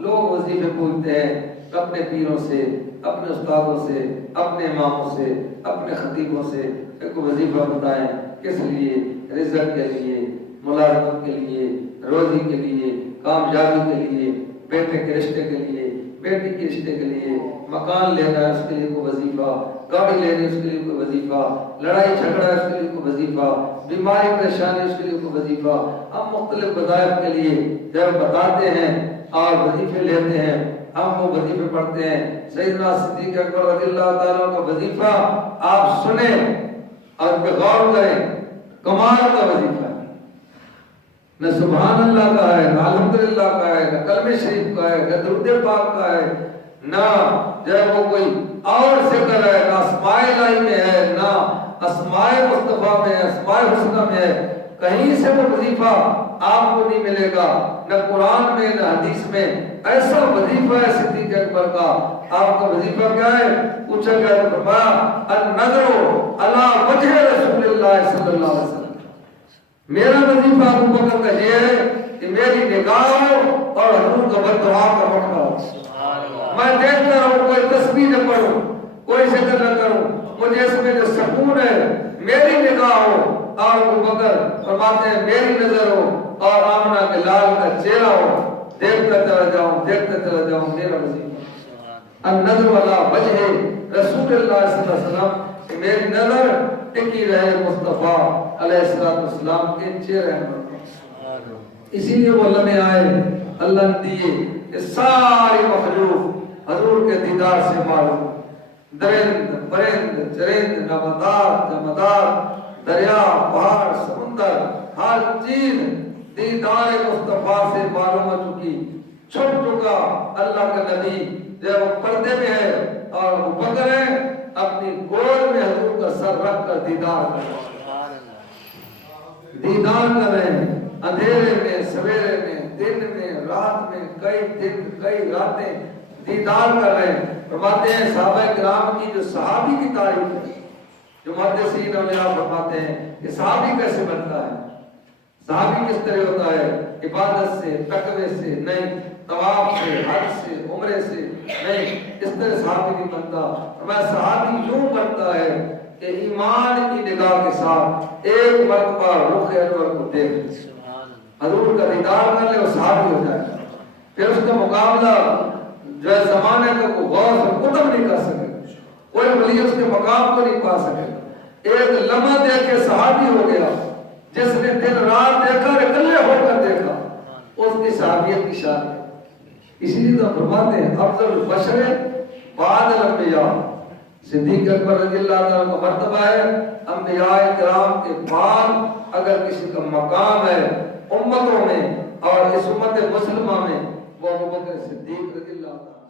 لوگ وظیفے پوچھتے ہیں اپنے پیروں سے، اپنے استادوں سے، اپنے اماموں سے، اپنے خطیبوں سے ایک وظیفہ بتائیں، کس لیے؟ رزق کے لیے، ملازمت کے لیے، روزی کے لیے، کامیابی کے لیے، بیٹے کے رشتے کے لیے، بیٹی کے رشتے کے لیے، مکان لینا ہے اس کے لیے کوئی وظیفہ، گاڑی لینی اس کے لیے کوئی وظیفہ، لڑائی جھگڑا اس کے لیے کوئی وظیفہ، بیماری پریشانی اس کے لیے کوئی وظیفہ۔ ہم مختلف وظائف کے لیے جب بتاتے ہیں اور وظیفے لیتے ہیں، ہم وہ وظیفے پڑھتے ہیں۔ سیدنا صدیق اکبر رضی اللہ تعالیٰ کا وظیفہ آپ سنیں اور پہ غور کریں، کمال کا وظیفہ ہے۔ نہ سبحان اللہ کا ہے، نہ الحمدللہ کا ہے، نہ کلمہ شریف کا ہے، نہ درود پاک کا ہے، نہ جب وہ کوئی اور ذکر ہے، نہ اسماء الہی میں ہے، نہ اسماء مصطفیٰ میں ہے، اسماء حسنہ میں ہے۔ کہیں سے وہ وظیفہ آپ کو نہیں ملے گا، نہ قرآن میں نہ حدیث میں۔ ایسا وظیفہ ہے صدیق اکبر کا۔ آپ کا وظیفہ کیا ہے؟ پوچھا گیا تو فرمایا النظر علی وجہ رسول اللہ صلی اللہ علیہ وسلم۔ میرا وظیفہ ابو بکر کا یہ ہے کہ میری نگاہ ہو اور حضور کا بددعا کا مکھڑا ہو۔ میں دیکھتا رہوں، کوئی تسبیح نہ پڑھوں، کوئی ذکر نہ کروں، مجھے اس میں جو سکون ہے میری نگاہ ہو۔ اور ابو بکر فرماتے ہیں میری نظر ہو اور آمنہ کے لال کا چہرہ ہو، دیکھتا چلا جاؤں، دیکھتا چلا جاؤں۔ میرا وظیفہ النظر علی وجہ رسول اللہ صلی اللہ علیہ وسلم، کہ میری نظر ٹکی رہے مصطفیٰ علیہ السلام کے چہرے پر۔ اسی لیے وہ لمحے آئے اللہ نے دیے کہ ساری مخلوق حضور کے دیدار سے معلوم، درند پرند چرند، نباتات جمادات، دریا پہاڑ سمندر، ہر چیز دیدار مصطفیٰ سے معلوم ہو چکی۔ چھپ چکا اللہ کا نبی جب وہ پردے میں ہے اور وہ بکر ہے، اپنی گود میں حضور کا سر رکھ کر دیدار کر رہے ہیں، اندھیرے میں، سویرے میں، دن میں، رات میں، کئی دن کئی راتیں دیدار کر رہے ہیں۔ فرماتے ہیں صحابہ کرام کی جو صحابی کی تعریف ہے، جو محدثین اولیاء فرماتے ہیں کہ صحابی کیسے بنتا ہے، صحابی کس طرح ہوتا ہے؟ عبادت سے، تقوی سے نہیں، طواف سے، حج سے، عمرے سے نہیں، اس طرح صحابی نہیں بنتا۔ فرمایا صحابی یوں بنتا ہے کہ ایمان کی نگاہ کے ساتھ ایک مرتبہ رخ انور کو دیکھ، حضور کا دیدار کر لے، وہ صحابی ہو جائے۔ پھر اس کا مقابلہ جو ہے زمانے کا کوئی غوث و قطب نہیں کر سکے، کوئی ولی اس کے مقام کو نہیں پا سکے۔ ایک لمحہ دیکھ کے صحابی ہو گیا، جس نے دن رات دیکھا، اکلے ہو کر دیکھا، اس کی صحابیت کی شان ہے۔ اسی لیے تو فرماتے ہیں افضل البشر بعد الانبیاء، صدیق اکبر رضی اللہ تعالیٰ کا مرتبہ ہے انبیاء کرام کے بعد اگر کسی کا مقام ہے امتوں میں اور اس امت مسلمہ میں، وہ ابو بکر صدیق رضی اللہ تعالیٰ